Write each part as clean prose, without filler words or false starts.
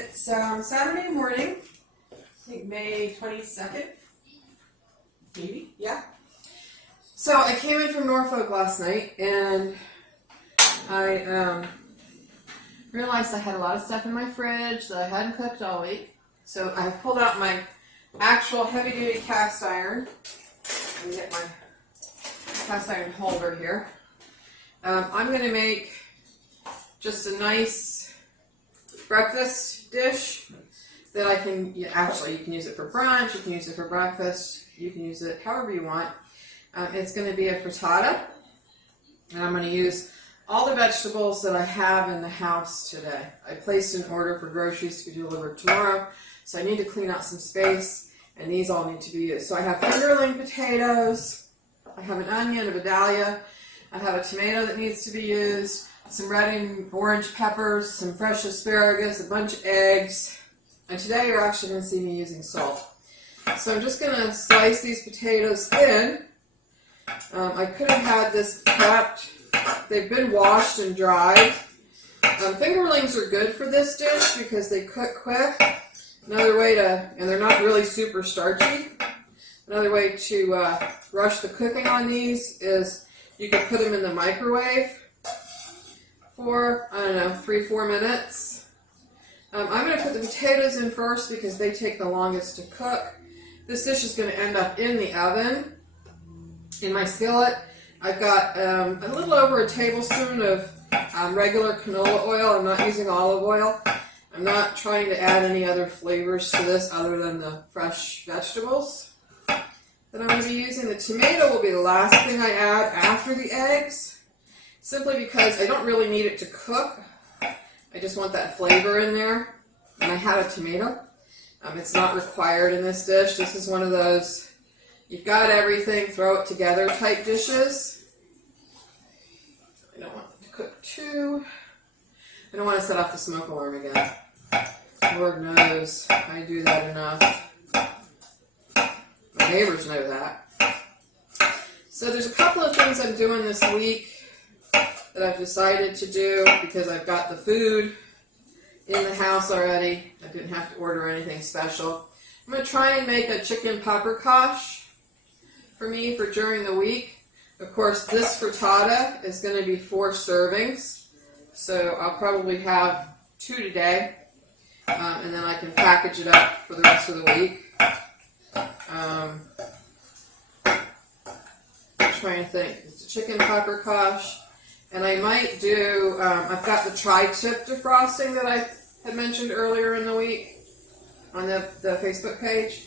It's Saturday morning, I think May 22nd, maybe, yeah. So I came in from Norfolk last night and I realized I had a lot of stuff in my fridge that I hadn't cooked all week. So I pulled out my actual heavy-duty cast iron. Let me get my cast iron holder here. I'm going to make just a nice breakfast dish that I can, actually you can use it for brunch, you can use it for breakfast, you can use it however you want. It's going to be a frittata, and I'm going to use all the vegetables that I have in the house today. I placed an order for groceries to be delivered tomorrow, so I need to clean out some space, and these all need to be used. So I have fingerling potatoes, I have an onion, a vidalia, I have a tomato that needs to be used, some red and orange peppers, some fresh asparagus, a bunch of eggs, and today you're actually going to see me using salt. So I'm just going to slice these potatoes thin. I could have had this prepped. They've been washed and dried. Fingerlings are good for this dish because they cook quick. Another way to, and they're not really super starchy. Another way to rush the cooking on these is you can put them in the microwave for, 3-4 minutes. I'm going to put the potatoes in first because they take the longest to cook. This dish is going to end up in the oven. In my skillet, I've got a little over a tablespoon of regular canola oil. I'm not using olive oil. I'm not trying to add any other flavors to this other than the fresh vegetables that I'm going to be using. The tomato will be the last thing I add after the eggs, simply because I don't really need it to cook. I just want that flavor in there. And I have a tomato. It's not required in this dish. This is one of those, you've got everything, throw it together type dishes. I don't want it to cook too. I don't want to set off the smoke alarm again. Lord knows I do that enough. My neighbors know that. So there's a couple of things I'm doing this week that I've decided to do because I've got the food in the house already. I didn't have to order anything special. I'm going to try and make a chicken paprikash for me for during the week. Of course, this frittata is going to be 4 servings, so I'll probably have 2 today, and then I can package it up for the rest of the week. I'm trying to think. It's a chicken paprikash, and I might do, I've got the tri-tip defrosting that I had mentioned earlier in the week on the Facebook page.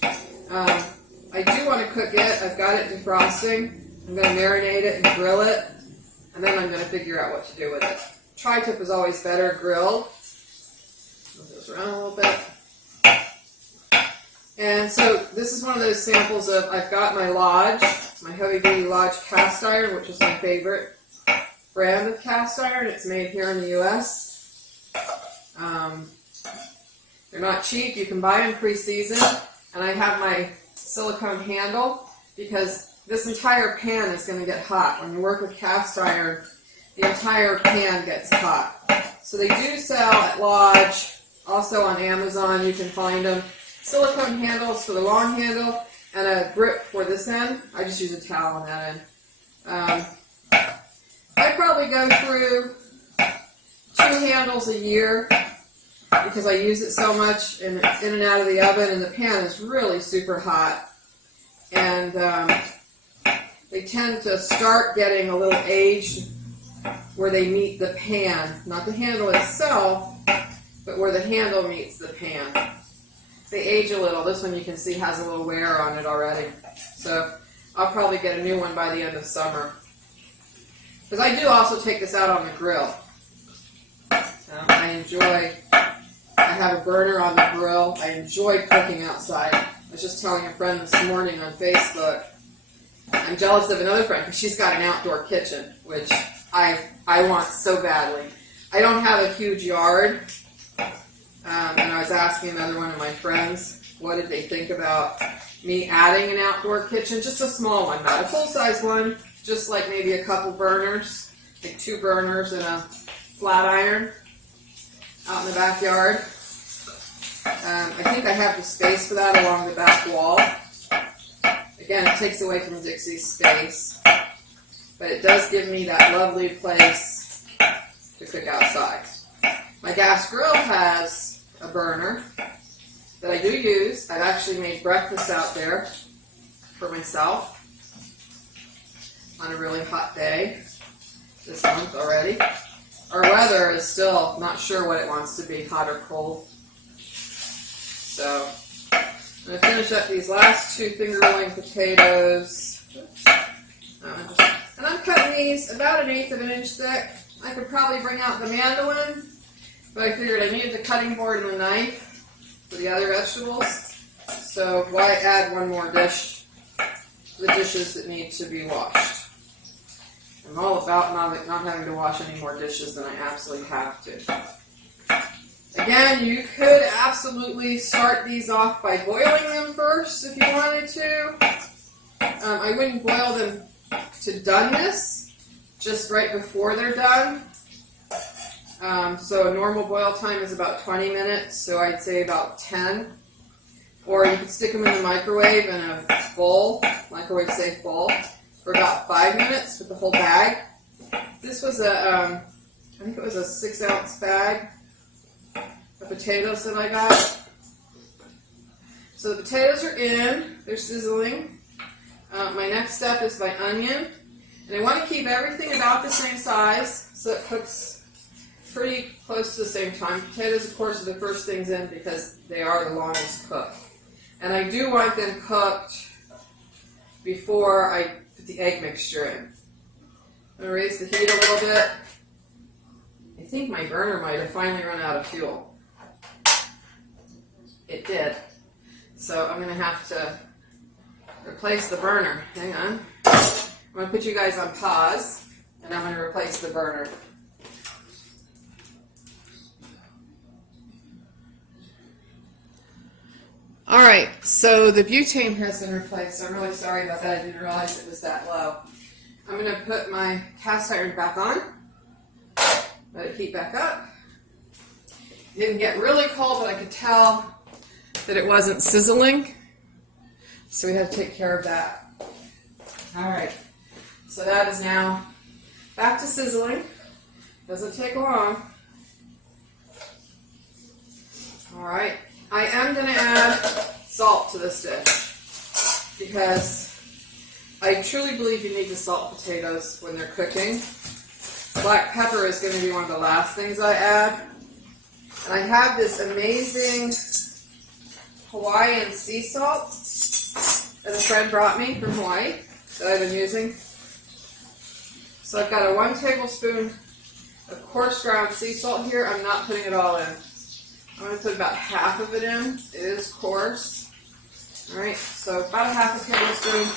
I do want to cook it. I've got it defrosting. I'm going to marinate it and grill it, and then I'm going to figure out what to do with it. Tri-tip is always better grilled. Move this around a little bit. And so this is one of those samples of, I've got my Lodge, my heavy-duty Lodge cast iron, which is my favorite brand of cast iron. It's made here in the U.S. They're not cheap. You can buy them pre-seasoned. And I have my silicone handle because this entire pan is going to get hot. When you work with cast iron, the entire pan gets hot. So they do sell at Lodge, also on Amazon. You can find them. Silicone handles for the long handle and a grip for this end. I just use a towel on that end. I probably go through 2 handles a year because I use it so much in and out of the oven, and the pan is really super hot. And they tend to start getting a little aged where they meet the pan. Not the handle itself, but where the handle meets the pan. They age a little. This one you can see has a little wear on it already. So I'll probably get a new one by the end of summer. Because I do also take this out on the grill. I have a burner on the grill. I enjoy cooking outside. I was just telling a friend this morning on Facebook, I'm jealous of another friend because she's got an outdoor kitchen, which I want so badly. I don't have a huge yard. And I was asking another one of my friends, what did they think about me adding an outdoor kitchen? Just a small one, not a full-size one, just like maybe a couple burners, like 2 burners and a flat iron out in the backyard. I think I have the space for that along the back wall. Again, it takes away from Dixie's space, but it does give me that lovely place to cook outside. My gas grill has a burner that I do use. I've actually made breakfast out there for myself on a really hot day this month already. Our weather is still not sure what it wants to be, hot or cold. So I'm going to finish up these last 2 fingerling potatoes. And I'm cutting these about 1/8 of an inch thick. I could probably bring out the mandolin, but I figured I needed the cutting board and the knife for the other vegetables. So why add one more dish to the dishes that need to be washed? I'm all about not having to wash any more dishes than I absolutely have to. Again, you could absolutely start these off by boiling them first if you wanted to. I wouldn't boil them to doneness, just right before they're done. So a normal boil time is about 20 minutes, so I'd say about 10. Or you could stick them in the microwave in a bowl, microwave safe bowl, for about 5 minutes with the whole bag. This was I think it was a 6-ounce bag of potatoes that I got. So the potatoes are in, they're sizzling. My next step is my onion. And I want to keep everything about the same size so it cooks pretty close to the same time. Potatoes, of course, are the first things in because they are the longest cooked. And I do want them cooked before I put the egg mixture in. I'm going to raise the heat a little bit. I think my burner might have finally run out of fuel. It did. So I'm going to have to replace the burner. Hang on. I'm going to put you guys on pause, and I'm going to replace the burner. All right, so the butane has been replaced. I'm really sorry about that. I didn't realize it was that low. I'm going to put my cast iron back on. Let it heat back up. It didn't get really cold, but I could tell that it wasn't sizzling. So we had to take care of that. All right, so that is now back to sizzling. Doesn't take long. All right, I am going to add salt to this dish because I truly believe you need to salt potatoes when they're cooking. Black pepper is going to be one of the last things I add. And I have this amazing Hawaiian sea salt that a friend brought me from Hawaii that I've been using. So I've got a 1 tablespoon of coarse ground sea salt here. I'm not putting it all in. I'm going to put about half of it in. It is coarse. All right, so about a half a tablespoon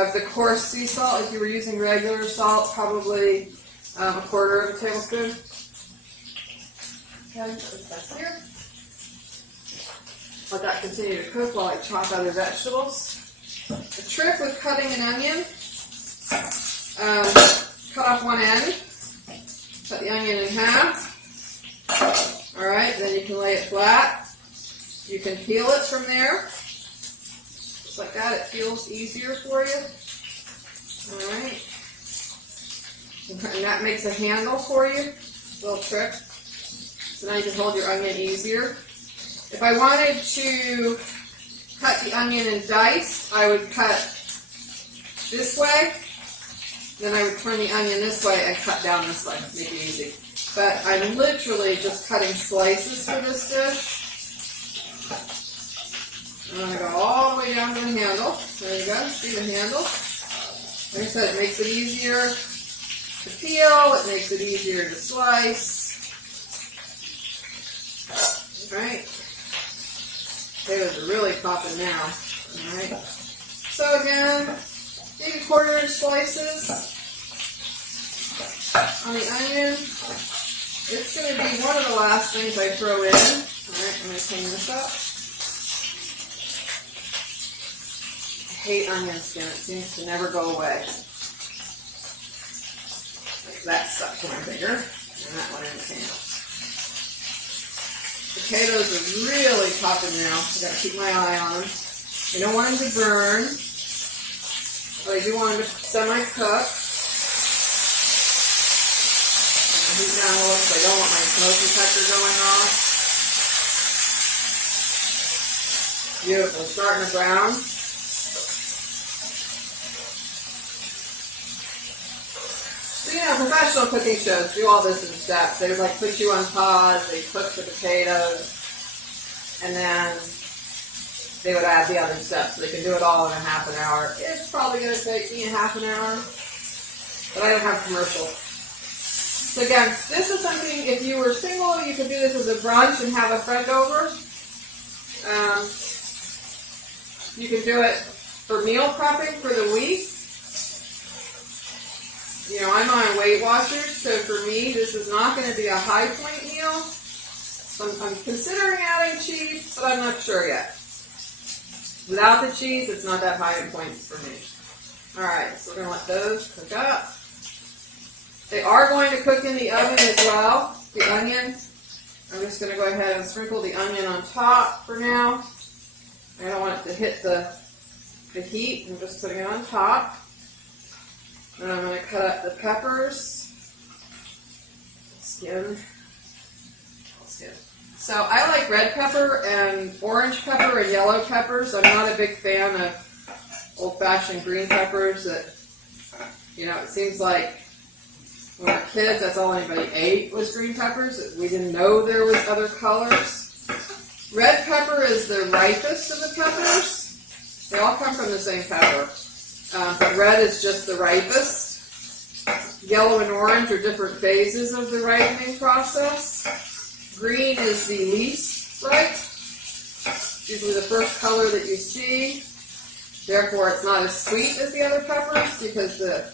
of the coarse sea salt. If you were using regular salt, probably a 1/4 of a tablespoon. Okay, put this back here. Let that continue to cook while I chop other vegetables. The trick with cutting an onion, cut off one end, cut the onion in half. All right, then you can lay it flat. You can peel it from there. Just like that, it feels easier for you. All right. And that makes a handle for you. Little trick. So now you can hold your onion easier. If I wanted to cut the onion in dice, I would cut this way. Then I would turn the onion this way and cut down this way. Make it easy. But I'm literally just cutting slices for this dish. I'm going to go all the way down to the handle. There you go. See the handle? Like I said, it makes it easier to peel. It makes it easier to slice. All right. Potatoes are really popping now. All right. So again, maybe 1/4 inch slices on the onion. It's going to be one of the last things I throw in. All right, I'm going to clean this up. I hate onion skin. It seems to never go away. Like that stuck to my finger, and that one in the pan. The potatoes are really popping now. I gotta keep my eye on them. I don't want them to burn, but I do want them to semi-cook. Heat down a little because I don't want my smoke detector going off. Beautiful, starting to brown. So, you know, professional cooking shows do all this in steps. They like put you on pause, they cook the potatoes, and then they would add the other steps. So they can do it all in a half an hour. It's probably going to take me a half an hour, but I don't have commercials. So again, this is something, if you were single, you could do this as a brunch and have a friend over. You can do it for meal prepping for the week. You know, I'm on Weight Watchers, so for me, this is not going to be a high point meal. So I'm considering adding cheese, but I'm not sure yet. Without the cheese, it's not that high in points for me. Alright, so we're going to let those cook up. They are going to cook in the oven as well, the onion. I'm just going to go ahead and sprinkle the onion on top for now. I don't want it to hit the heat. I'm just putting it on top. And I'm going to cut up the peppers. Skin. So I like red pepper and orange pepper and yellow peppers. I'm not a big fan of old-fashioned green peppers that, you know, it seems like when we were kids, that's all anybody ate was green peppers. We didn't know there was other colors. Red pepper is the ripest of the peppers. They all come from the same pepper. But red is just the ripest. Yellow and orange are different phases of the ripening process. Green is the least ripe. Usually the first color that you see. Therefore, it's not as sweet as the other peppers because the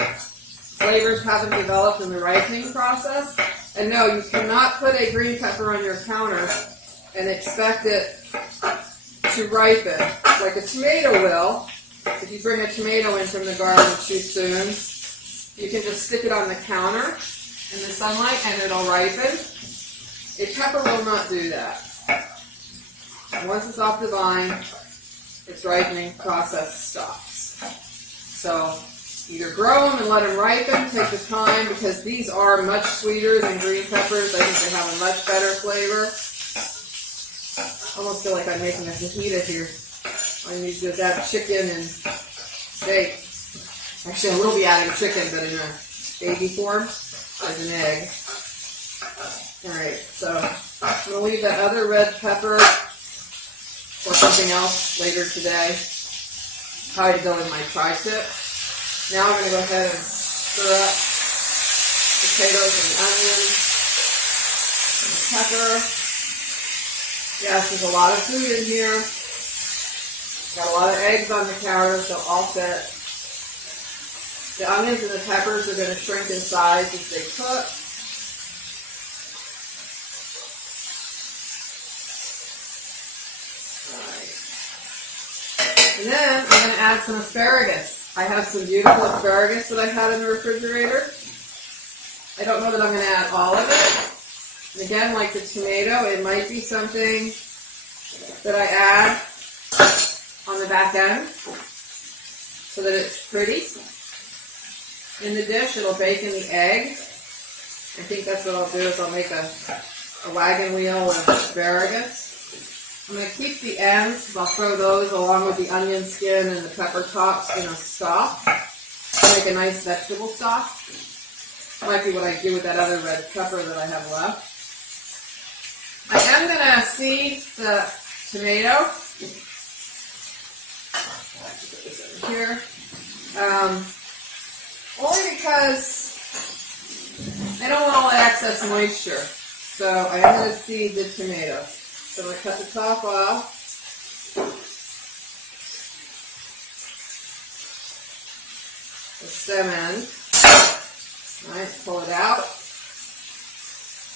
flavors haven't developed in the ripening process. And no, you cannot put a green pepper on your counter and expect it to ripen like a tomato will. If you bring a tomato in from the garden too soon, you can just stick it on the counter in the sunlight and it'll ripen. A pepper will not do that. And once it's off the vine, its ripening process stops. So either grow them and let them ripen, take the time, because these are much sweeter than green peppers. I think they have a much better flavor. I almost feel like I'm making a fajita here. I need to add chicken and steak. Actually, I will be adding chicken, but in a baby form as an egg. Alright, so I'm going to leave that other red pepper for something else later today. Probably to go with my tri-tip. Now I'm going to go ahead and stir up potatoes and onions and pepper. Yes, there's a lot of food in here. Got a lot of eggs on the counter, so all fit. The onions and the peppers are going to shrink in size as they cook. Alright. And then I'm going to add some asparagus. I have some beautiful asparagus that I had in the refrigerator. I don't know that I'm going to add all of it. And again, like the tomato, it might be something that I add on the back end so that it's pretty. In the dish, it'll bake in the egg. I think that's what I'll do is I'll make a wagon wheel of asparagus. I'm going to keep the ends because I'll throw those along with the onion skin and the pepper tops in a stock to make a nice vegetable stock. Might be what I do with that other red pepper that I have left. I am going to seed the tomato. Put this in here. Only because I don't want all that excess moisture. So I am going to seed the tomato. So I'm going to cut the top off. The stem end. Alright, pull it out.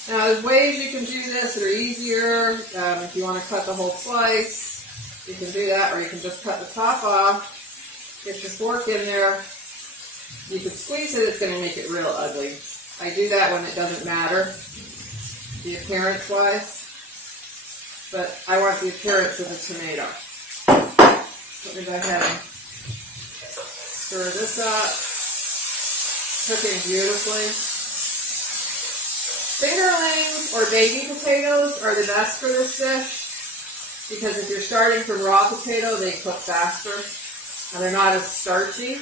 Now there's ways you can do this that are easier. If you want to cut the whole slice, you can do that, or you can just cut the top off. Get your fork in there. You could squeeze it, it's going to make it real ugly. I do that when it doesn't matter, the appearance-wise. but I want the appearance of the tomato. So let me go ahead and stir this up. Cooking beautifully. Fingerlings or baby potatoes are the best for this dish because if you're starting from raw potato, they cook faster and they're not as starchy.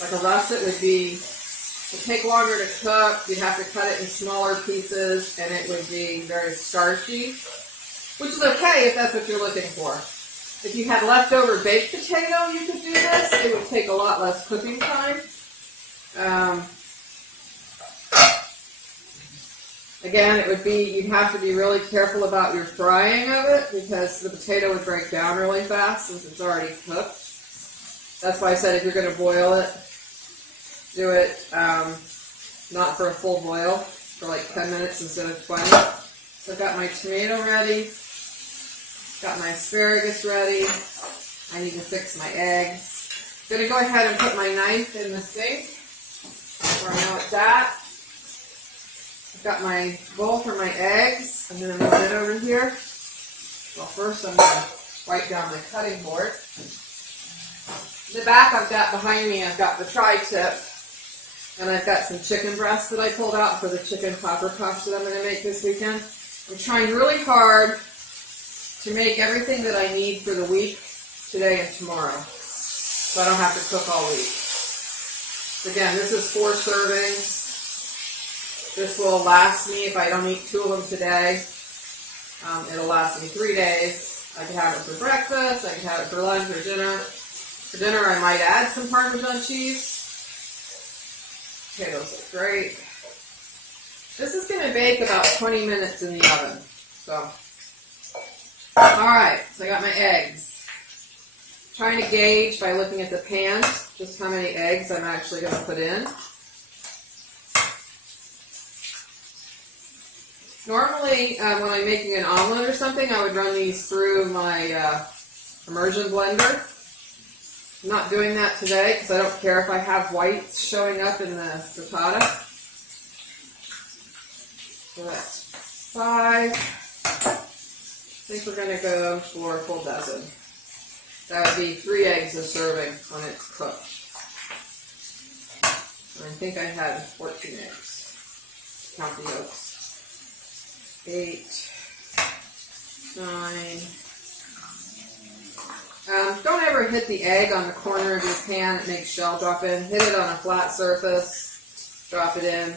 Like a russet would take longer to cook. You'd have to cut it in smaller pieces and it would be very starchy, which is okay if that's what you're looking for. If you had leftover baked potato, you could do this. It would take a lot less cooking time. Again, you'd have to be really careful about your frying of it because the potato would break down really fast since it's already cooked. That's why I said if you're going to boil it, do it not for a full boil, for like 10 minutes instead of 20. So I've got my tomato ready. Got my asparagus ready. I need to fix my eggs. I'm going to go ahead and put my knife in the sink where I know it's at. I've got my bowl for my eggs. I'm going to move it over here. Well, first I'm going to wipe down my cutting board. In the back behind me, I've got the tri-tip. And I've got some chicken breasts that I pulled out for the chicken copper posh that I'm going to make this weekend. I'm trying really hard to make everything that I need for the week, today and tomorrow, so I don't have to cook all week. Again, this is 4 servings. This will last me, if I don't eat 2 of them today, it'll last me 3 days. I can have it for breakfast, I can have it for lunch or dinner. For dinner, I might add some Parmesan cheese. Potatoes look great. This is going to bake about 20 minutes in the oven, so. Alright, so I got my eggs. I'm trying to gauge by looking at the pan just how many eggs I'm actually going to put in. Normally, when I'm making an omelet or something, I would run these through my immersion blender. I'm not doing that today because I don't care if I have whites showing up in the frittata. So that's 5. I think we're going to go for a full dozen. That would be 3 eggs a serving when it's cooked. And I think I had 14 eggs. Count the yolks. 8, 9. Don't ever hit the egg on the corner of your pan. It makes shell drop in. Hit it on a flat surface. Drop it in.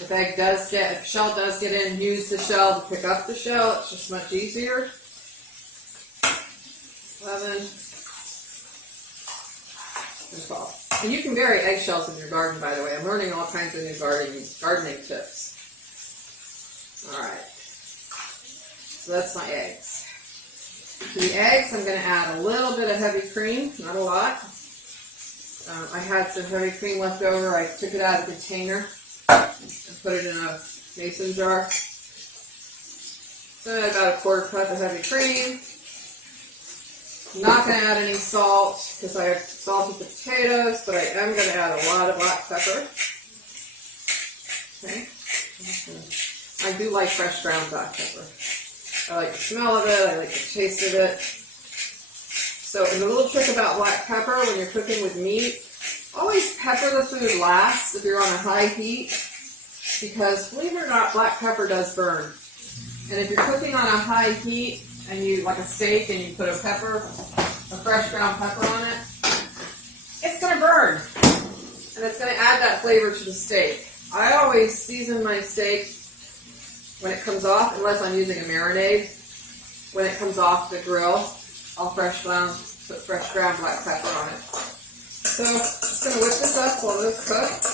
If shell does get in, use the shell to pick up the shell. It's just much easier. 11 and 12. And you can bury eggshells in your garden, by the way. I'm learning all kinds of new gardening tips. All right. So that's my eggs. To the eggs, I'm going to add a little bit of heavy cream, not a lot. I had some heavy cream left over. I took it out of the container and put it in a mason jar. So about a 1/4 cup of heavy cream. I'm not going to add any salt because I have salted the potatoes, but I am going to add a lot of black pepper. Okay. I do like fresh ground black pepper. I like the smell of it. I like the taste of it. So, and the little trick about black pepper when you're cooking with meat, always pepper the food last if you're on a high heat, because believe it or not, black pepper does burn. And if you're cooking on a high heat and you like a steak and you put a fresh ground pepper on it, it's going to burn. And it's going to add that flavor to the steak. I always season my steak when it comes off, unless I'm using a marinade. When it comes off the grill, I'll put fresh ground black pepper on it. So I'm just going to whip this up while this cooks.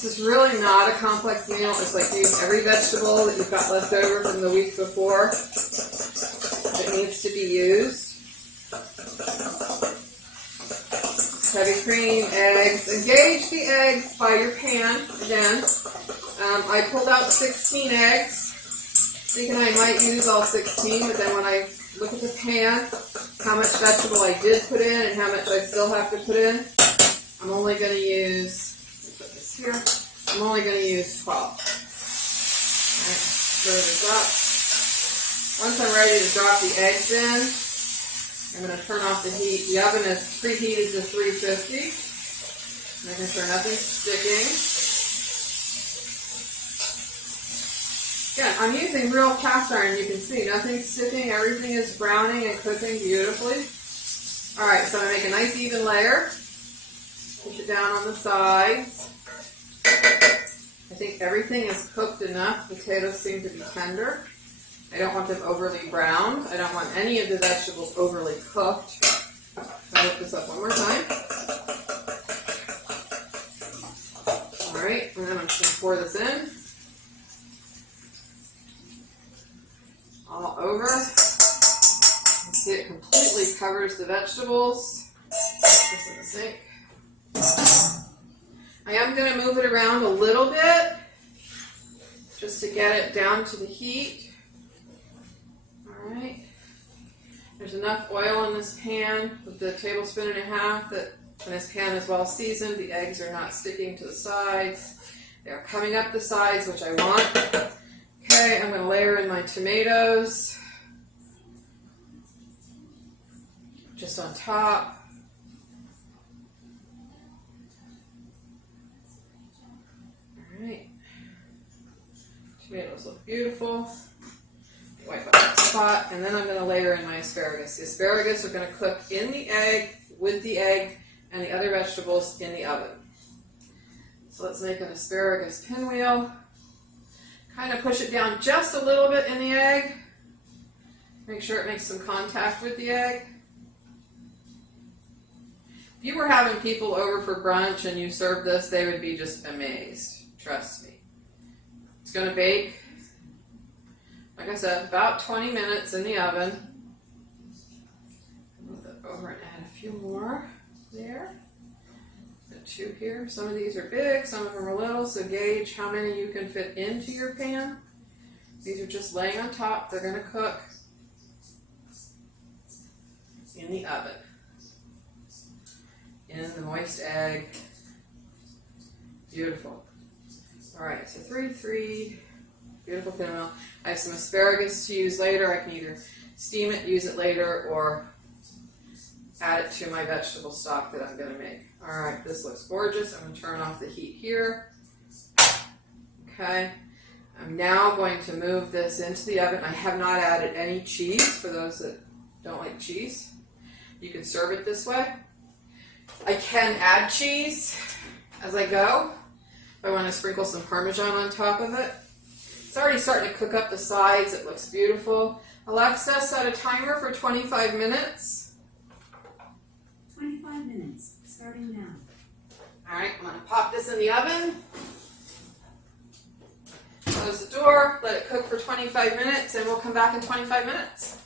This is really not a complex meal. It's like use every vegetable that you've got left over from the week before that needs to be used. Heavy cream, eggs. Engage the eggs by your pan again. I pulled out 16 eggs, thinking I might use all 16, but then when I look at the pan, how much vegetable I did put in and how much I still have to put in, I'm only going to use, put this eggs here. I'm only going to use 12. All right, stir this up. Once I'm ready to drop the eggs in, I'm going to turn off the heat. The oven is preheated to 350. Making sure nothing's sticking. Again, I'm using real cast iron. You can see nothing's sticking. Everything is browning and cooking beautifully. All right, so I'm going to make a nice even layer. Push it down on the sides. I think everything is cooked enough. Potatoes seem to be tender. I don't want them overly browned. I don't want any of the vegetables overly cooked. I'll lift this up one more time. All right, and then I'm just going to pour this in. All over. You can see it completely covers the vegetables. Put this in the sink. I am going to move it around a little bit just to get it down to the heat. All right. There's enough oil in this pan with the tablespoon and a half that when this pan is well seasoned, the eggs are not sticking to the sides. They're coming up the sides, which I want. Okay, I'm going to layer in my tomatoes just on top. All right. Tomatoes look beautiful. Wipe up that spot, and then I'm going to layer in my asparagus. The asparagus are going to cook in the egg, with the egg, and the other vegetables in the oven. So let's make an asparagus pinwheel. Kind of push it down just a little bit in the egg. Make sure it makes some contact with the egg. If you were having people over for brunch and you served this, they would be just amazed. Trust me. It's going to bake, like I said, about 20 minutes in the oven. Move it over and add a few more there. Got 2 here. Some of these are big, some of them are little, so gauge how many you can fit into your pan. These are just laying on top. They're going to cook in the oven. In the moist egg. Beautiful. All right, so 3. Beautiful pinwheel. I have some asparagus to use later. I can either steam it, use it later, or add it to my vegetable stock that I'm going to make. All right, this looks gorgeous. I'm going to turn off the heat here. Okay. I'm now going to move this into the oven. I have not added any cheese for those that don't like cheese. You can serve it this way. I can add cheese as I go. I want to sprinkle some Parmesan on top of it. It's already starting to cook up the sides. It looks beautiful. Alexa, set a timer for 25 minutes. 25 minutes, starting now. All right, I'm going to pop this in the oven. Close the door, let it cook for 25 minutes, and we'll come back in 25 minutes.